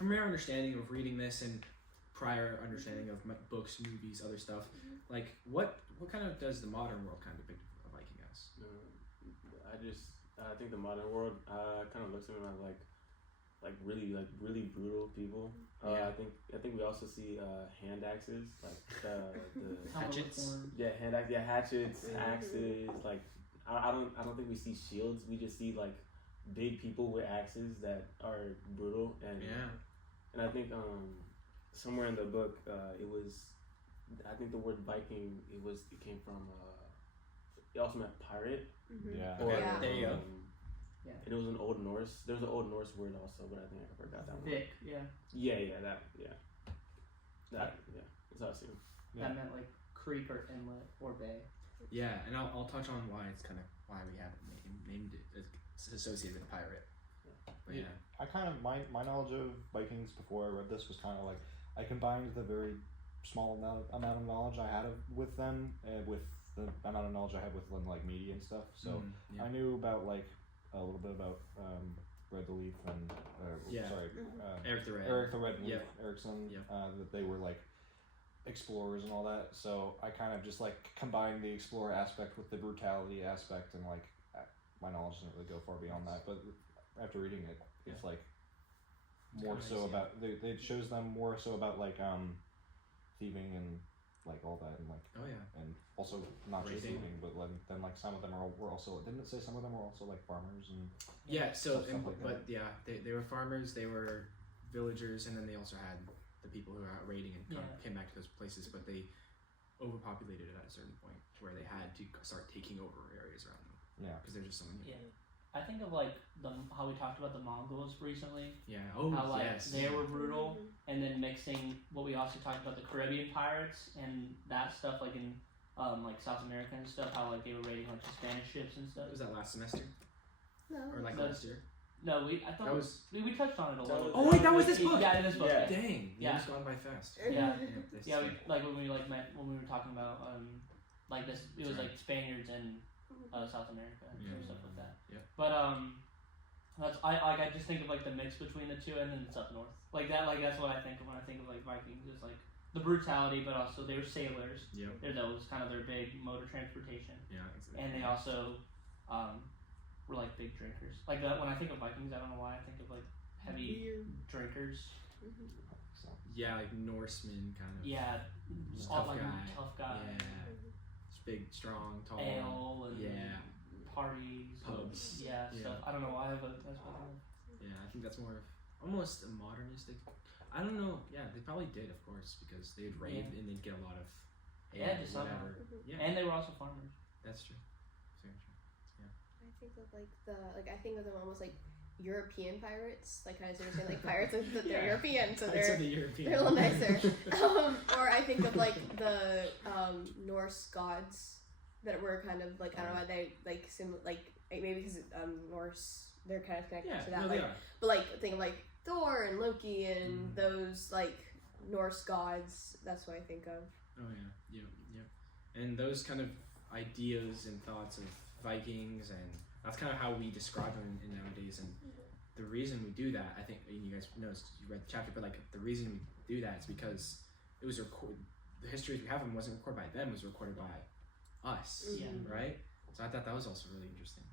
from your understanding of reading this and prior understanding of books, movies, other stuff, like what kind of does the modern world kind of depict a Viking as? I think the modern world kind of looks at them as really brutal people. I think we also see hand axes, like the Hatchets. Hatchets, axes. Like I don't think we see shields. We just see like big people with axes that are brutal and I think somewhere in the book it was, I think the word Viking it came from it also meant pirate. Or, there you go. And it was an Old Norse. There was an Old Norse word also, but I think I forgot that one. Vic, That's how I see it. That meant like creek or inlet or bay. Yeah, and I'll touch on why we have it named it. It's associated with pirate. But yeah. I kind of my knowledge of Vikings before I read this was kind of like I combined the very small amount of knowledge I had with them with the amount of knowledge I had with them, like media and stuff. So I knew about like a little bit about Red the Leaf and Eric the Red. Eric the Red Leaf Erickson. That they were like explorers and all that. So I kind of just like combined the explorer aspect with the brutality aspect, and like my knowledge didn't really go far beyond that. But after reading it, it's like more so about it shows them more so about like thieving and like all that, and like and also not just thieving, but then like some of them were also, didn't it say some of them were also like farmers and they were farmers, they were villagers, and then they also had the people who were out raiding and came back to those places, but they overpopulated it at a certain point where they had to start taking over areas around them because there's just so many. I think of like how we talked about the Mongols recently. How they were brutal, and then mixing what we also talked about the Caribbean pirates and that stuff, like in like South America and stuff. How like they were raiding like the Spanish ships and stuff. Was that last semester? No. Or like last year? No, I thought we touched on it a little. Oh wait, that was this book. Yeah, in this book. Dang, it's gone by fast. We like when we met when we were talking about like this. It was like Spaniards and South America and stuff like that. But I just think of like the mix between the two, and then it's up north. Like that. Like that's what I think of when I think of like Vikings. Is like the brutality, but also they were sailors. That was kind of their big mode of transportation. Exactly. And they also were like big drinkers. Like that, when I think of Vikings, I don't know why I think of like heavy drinkers. Like Norsemen kind of. Tough guy. Just big, strong, tall. Ale and parties. Pubs. Stuff. I don't know why, but that's what I love. I think that's more of almost a modernistic. I don't know. They probably did, of course, because they'd raid and they'd get a lot of ale, just whatever. And they were also farmers. That's true. Very true. I think of I think of them almost like European pirates, like kind of saying like pirates that they're European, so they're a little nicer. Or I think of like the Norse gods that were kind of like I don't know, they like maybe because Norse, they're kind of connected to that. But like think of like Thor and Loki and those like Norse gods. That's what I think of. And those kind of ideas and thoughts of Vikings, and that's kind of how we describe them in nowadays. And the reason we do that, I think you guys noticed, you read the chapter, but like the reason we do that is because it was recorded. The histories we have them wasn't recorded by them; it was recorded by us, right? So I thought that was also really interesting.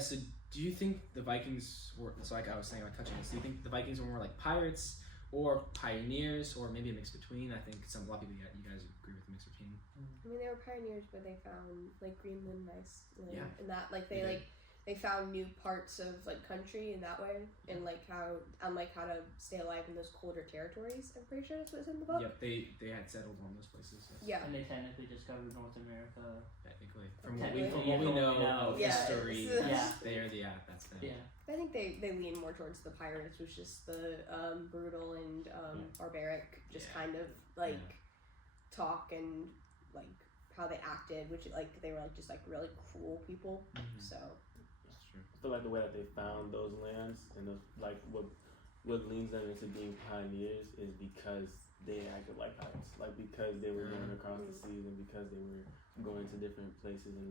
So do you think the Vikings were? So like I was saying, like touching this, do you think the Vikings were more like pirates or pioneers, or maybe a mix between? I think a lot of people, you guys agree with the mix between. I mean, they were pioneers, but they found like Greenland, Iceland, and that they found new parts of like country in that way, and like how to stay alive in those colder territories. I'm pretty sure that's what's in the book. They had settled on those places. And they technically discovered North America. Technically, from what we know of history, they are that's them. I think they lean more towards the pirates, which is the brutal and barbaric, just kind of like talk and like how they acted, which like they were like just like really cruel people. So that's true. I feel like the way that they found those lands and those, like what leads them into being pioneers is because they acted like pirates, like because they were going across the seas and because they were going to different places and